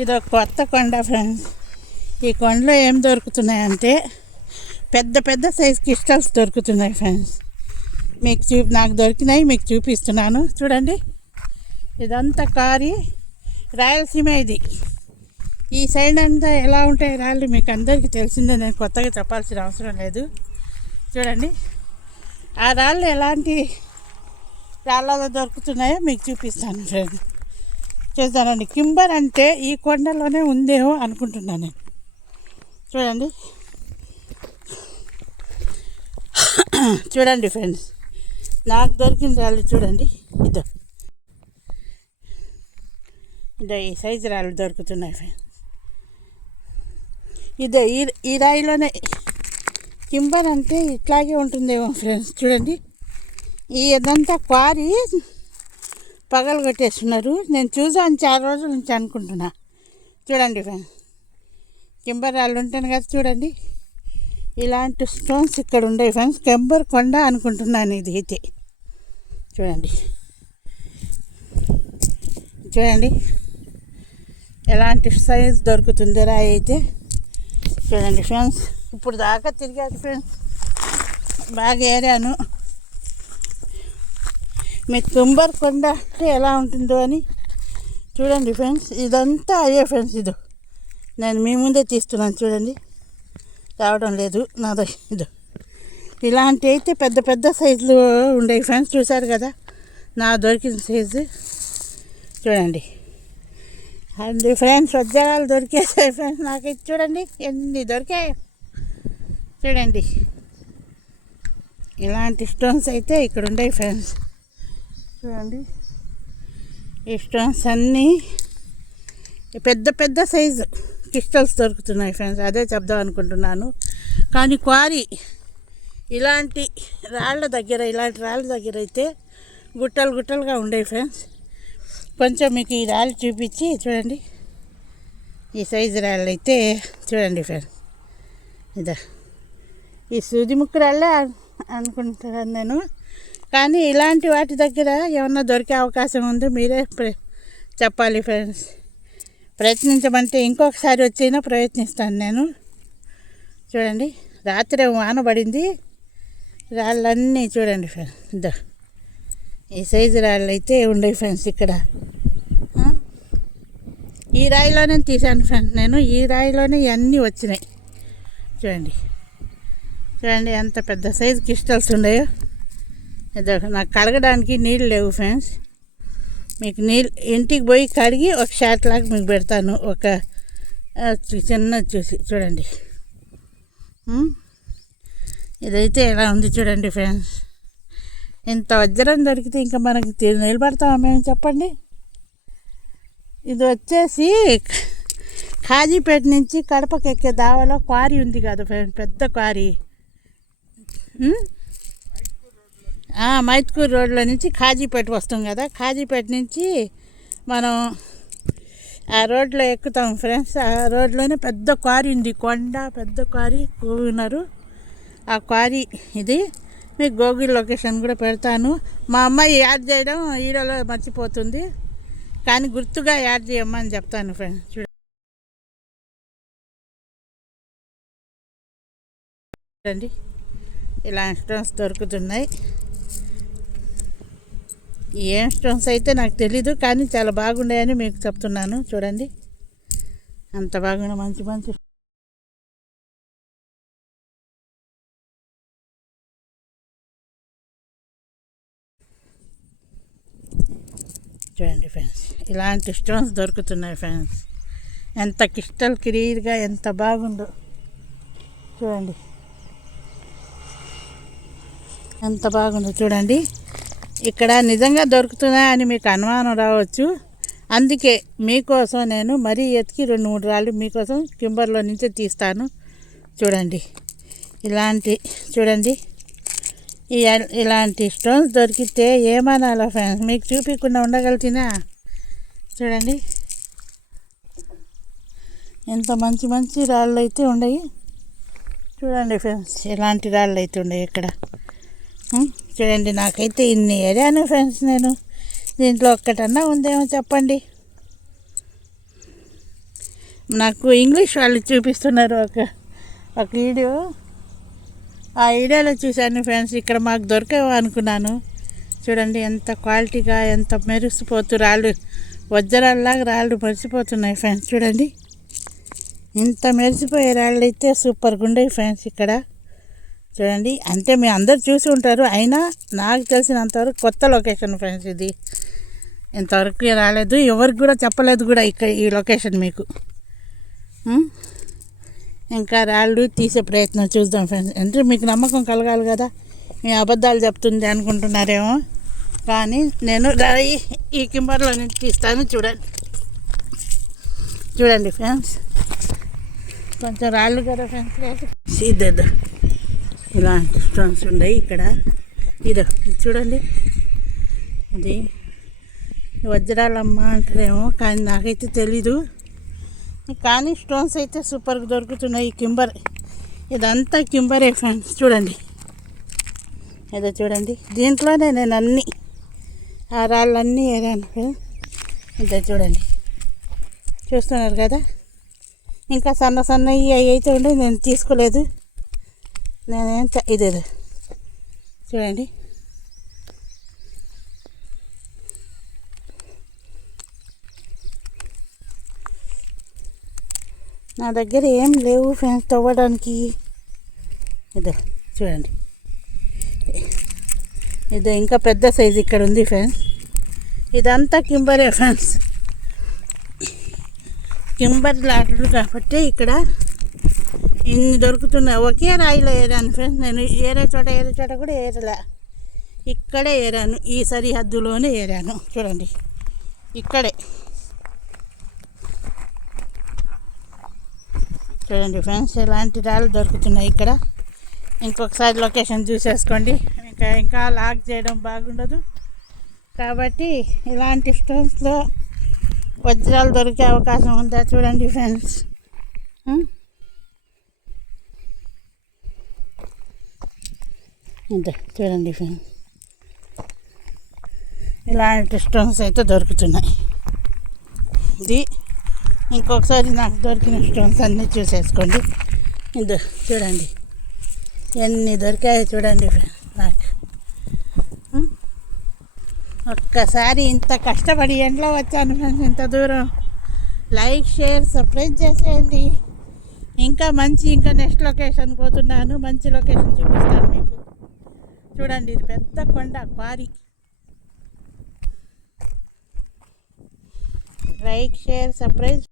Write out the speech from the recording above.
ఇది ఒక కొత్త కొండ ఫ్రెండ్స్. ఈ కొండలో ఏం దొరుకుతున్నాయంటే పెద్ద పెద్ద సైజ్ క్రిస్టల్స్ దొరుకుతున్నాయి ఫ్రెండ్స్. నాకు దొరికినాయి, మీకు చూపిస్తున్నాను చూడండి. ఇదంతా కారి రాయలసీమ. ఇది ఈ సైడ్ అంతా ఎలా ఉంటాయి రాళ్ళు మీకు అందరికీ తెలిసిందే, నేను కొత్తగా చెప్పాల్సిన అవసరం లేదు. చూడండి ఆ రాళ్ళు ఎలాంటి రాళ్ళలో దొరుకుతున్నాయో మీకు చూపిస్తాను ఫ్రెండ్స్. చూస్తానండి. కింబర్ అంటే ఈ కొండలోనే ఉందేమో అనుకుంటున్నాను నేను. చూడండి చూడండి ఫ్రెండ్స్, నాకు దొరికిన రాళ్ళు చూడండి. ఇదో ఈ సైజు రాళ్ళు దొరుకుతున్నాయి ఫ్రెండ్స్. ఇదే ఈ రాయిలోనే కింబర్ అంటే ఇట్లాగే ఉంటుందేమో ఫ్రెండ్స్. చూడండి ఇదంతా క్వారీ పగలు కొట్టేస్తున్నారు. నేను చూసాను చాలా రోజుల నుంచి అనుకుంటున్నా. చూడండి ఫ్రెండ్స్, కింబర్ రాళ్ళు ఉంటాను కదా చూడండి. ఇలాంటి స్టోన్స్ ఇక్కడ ఉండేవి ఫ్రెండ్స్. కెంబర్ కొండ అనుకుంటున్నాను ఇది అయితే. చూడండి చూడండి ఎలాంటి సైజ్ దొరుకుతుంది రాయి అయితే. చూడండి ఫ్రెండ్స్, ఇప్పుడు దాకా తిరిగాను ఫ్రెండ్స్, బాగా ఏరాను. మీకు కెంబర్ కొండ అంటే ఎలా ఉంటుందో అని చూడండి ఫ్రెండ్స్. ఇదంతా అయ్యే ఫ్రెండ్స్. ఇదో నేను మీ ముందే తీస్తున్నాను చూడండి, రావడం లేదు నాదో. ఇదో ఇలాంటి అయితే పెద్ద పెద్ద సైజులు ఉండేవి ఫ్రెండ్స్. చూసారు కదా నా దొరికిన సైజు చూడండి. అండి ఫ్రెండ్స్, వజ్రాలు దొరికేసాయి ఫ్రెండ్స్ నాకైతే. చూడండి ఎన్ని దొరికాయి చూడండి. ఇలాంటి స్టోన్స్ అయితే ఇక్కడ ఉండేవి ఫ్రెండ్స్. చూడండి ఈ స్టోన్స్ అన్నీ పెద్ద పెద్ద సైజు క్రిస్టల్స్ దొరుకుతున్నాయి ఫ్రెండ్స్. అదే చెప్దాం అనుకుంటున్నాను. కానీ క్వారీ ఇలాంటి రాళ్ళ దగ్గర అయితే గుట్టలు గుట్టలుగా ఉండేవి ఫ్రెండ్స్. కొంచెం మీకు ఈ రాళ్ళు చూపించి చూడండి. ఈ సైజు రాళ్ళు అయితే చూడండి ఫ్రెండ్స్. ఇదా ఈ సూది ముక్కు రాళ్ళే అనుకుంటున్నాను నేను. కానీ ఇలాంటి వాటి దగ్గర ఏమన్నా దొరికే అవకాశం ఉందో మీరే చెప్పాలి ఫ్రెండ్స్. ప్రయత్నించమంటే ఇంకొకసారి వచ్చినా ప్రయత్నిస్తాను నేను. చూడండి రాత్రి వాన పడింది, రాళ్ళన్నీ చూడండి ఫ్రెండ్స్. ఇద్దా ఈ సైజు రాళ్ళు అయితే ఉండేవి ఫ్రెండ్స్ ఇక్కడ. ఈ రాయిలోనే తీసాను ఫ్రెండ్స్ నేను. ఈ రాయిలోనే ఇవన్నీ వచ్చినాయి చూడండి. చూడండి ఎంత పెద్ద సైజు క్రిస్టల్స్ ఉన్నాయో. ఇదో నాకు కడగడానికి నీళ్ళు లేవు ఫ్రెండ్స్. మీకు నీళ్ళు ఇంటికి పోయి కడిగి ఒక షాట్ లాగా మీకు పెడతాను, ఒక చిన్నది చూసి. చూడండి ఇదైతే ఎలా ఉంది చూడండి ఫ్రెండ్స్. ఇంత వజ్రం దొరికితే ఇంకా మనకి నిలబడతామా మేము చెప్పండి. ఇది వచ్చేసి కాజీపేట నుంచి కడపకి ఎక్కే దావలో క్వారీ ఉంది కదా ఫ్రెండ్స్, పెద్ద క్వారీ. మైత్కూర్ రోడ్లో నుంచి కాజీపేట వస్తాం కదా, కాజీపేట నుంచి మనం ఆ రోడ్లో ఎక్కుతాం ఫ్రెండ్స్. ఆ రోడ్లోనే పెద్ద క్వారీ ఉంది, కొండ పెద్ద క్వారీ ఉన్నారు. ఆ క్వారీ ఇది మీకు గూగుల్ లొకేషన్ కూడా పెడతాను. మా అమ్మాయి యాడ్ చేయడం వీడియోలో మర్చిపోతుంది, కానీ గుర్తుగా యాడ్ చేయమని చెప్తాను ఫ్రెండ్స్. చూడండి ఇలా స్టోన్స్ దొరుకుతున్నాయి. ఏం స్టోన్స్ అయితే నాకు తెలీదు, కానీ చాలా బాగున్నాయని మీకు చెప్తున్నాను. చూడండి అంత బాగున్నాయి, మంచి మంచి. చూడండి ఫ్రెండ్స్ ఇలాంటి స్టోన్స్ దొరుకుతున్నాయి ఫ్రెండ్స్. ఎంత క్రిస్టల్ క్లియర్గా ఎంత బాగుందో చూడండి, ఎంత బాగుందో చూడండి. ఇక్కడ నిజంగా దొరుకుతున్నాయని మీకు అనుమానం రావచ్చు, అందుకే మీకోసం నేను మరీ ఎతికి 2-3 రాళ్ళు మీకోసం కింబర్లో నుంచే తీస్తాను. చూడండి ఇలాంటి చూడండి ఇలాంటి స్టోన్స్ దొరికితే ఏమనాలా ఫ్రెండ్స్, మీకు చూపించకుండా ఉండగలుగుతున్నా. చూడండి ఎంత మంచి మంచి రాళ్ళు అయితే ఉన్నాయి. చూడండి ఫ్రెండ్స్ ఇలాంటి రాళ్ళు అయితే ఉన్నాయి ఇక్కడ. చూడండి నాకైతే ఇన్ని ఏరియాను ఫ్రెండ్స్. నేను దీంట్లో ఒక్కటన్నా ఉందేమో చెప్పండి. నాకు ఇంగ్లీష్ వాళ్ళు చూపిస్తున్నారు ఒక వీడియో. ఆ వీడియోలో చూశాను ఫ్రెండ్స్. ఇక్కడ మాకు దొరకవు అనుకున్నాను. చూడండి ఎంత క్వాలిటీగా, ఎంత మెరిసిపోతూ రాళ్ళు, వజ్రాల్లాగా రాళ్ళు మెరిసిపోతున్నాయి ఫ్రెండ్స్. చూడండి ఇంత మెరిసిపోయే రాళ్ళు అయితే సూపర్గా ఉండేవి ఫ్రెండ్స్. ఇక్కడ చూడండి, అంటే మీ అందరు చూసి ఉంటారు, అయినా నాకు తెలిసినంతవరకు కొత్త లొకేషన్ ఫ్రెండ్స్. ఇది ఇంతవరకు రాలేదు, ఎవరికి కూడా చెప్పలేదు కూడా ఇక్కడ ఈ లొకేషన్ మీకు. ఇంకా రాళ్ళు తీసే ప్రయత్నం చూద్దాం ఫ్రెండ్స్. అంటే మీకు నమ్మకం కలగాలి కదా, మీ అబద్ధాలు చెప్తుంది అనుకుంటున్నారేమో, కానీ నేను ఈ కింబర్లో నుంచి తీస్తాను. చూడండి ఫ్రెండ్స్, కొంచెం రాళ్ళు కదా ఫ్రెండ్స్. ఇదేదో ఇలాంటి స్టోన్స్ ఉన్నాయి ఇక్కడ. ఇది చూడండి, ఇది వజ్రాలమ్మ అంటారేమో, కానీ నాకైతే తెలీదు. కానీ స్టోన్స్ అయితే సూపర్గా దొరుకుతున్నాయి. కింబర్, ఇదంతా కింబరే ఫ్రెండ్స్. చూడండి ఏదో చూడండి, దీంట్లోనే నేను అన్నీ ఆ రాళ్ళన్నీ ఏరాను. ఇదే చూడండి, చూస్తున్నారు కదా. ఇంకా సన్నవి అవి అయితే ఉండే, నేను తీసుకోలేదు. ఇదేదో చూడండి, నా దగ్గర ఏం లేవు ఫ్రెండ్స్ తవ్వడానికి. ఇదో చూడండి, ఇదో ఇంకా పెద్ద సైజు ఇక్కడ ఉంది ఫ్రెండ్స్. ఇదంతా కింబరే ఫ్రెండ్స్. కింబర్ లాటరు కాబట్టి ఇక్కడ ఇన్ని దొరుకుతున్నాయి. ఒకే రాయిలో ఏరాను ఫ్రెండ్స్. నేను ఏరే చోట కూడా ఏరలే, ఇక్కడే ఏరాను. ఈ సరిహద్దులోనే ఏరాను. చూడండి ఇక్కడే. చూడండి ఫ్రెండ్స్, ఇలాంటి రాళ్ళు దొరుకుతున్నాయి ఇక్కడ. ఇంకొకసారి లొకేషన్ చూసేసుకోండి. ఇంకా లాక్ చేయడం బాగుండదు కాబట్టి ఇలాంటి స్టోన్స్లో వజ్రాలు దొరికే అవకాశం ఉందా చూడండి ఫ్రెండ్స్. అంతే చూడండి ఫ్రెండ్స్, ఇలాంటి స్టోన్స్ అయితే దొరుకుతున్నాయి. ఇది ఇంకొకసారి నాకు దొరికిన స్టోన్స్ అన్నీ చూసేసుకోండి. ఇది చూడండి ఎన్ని దొరికాయో చూడండి ఫ్రెండ్స్. నాకు ఒక్కసారి ఇంత కష్టపడి ఎండ్లో వచ్చాను ఫ్రెండ్స్, ఇంత దూరం. లైక్, షేర్, సబ్స్క్రైబ్ చేసేయండి. ఇంకా నెక్స్ట్ లొకేషన్ పోతున్నాను. మంచి లొకేషన్ చూపిస్తాను మీకు. చూడండి ఇది పెద్ద కొండ, క్వారీ. Like, share, subscribe.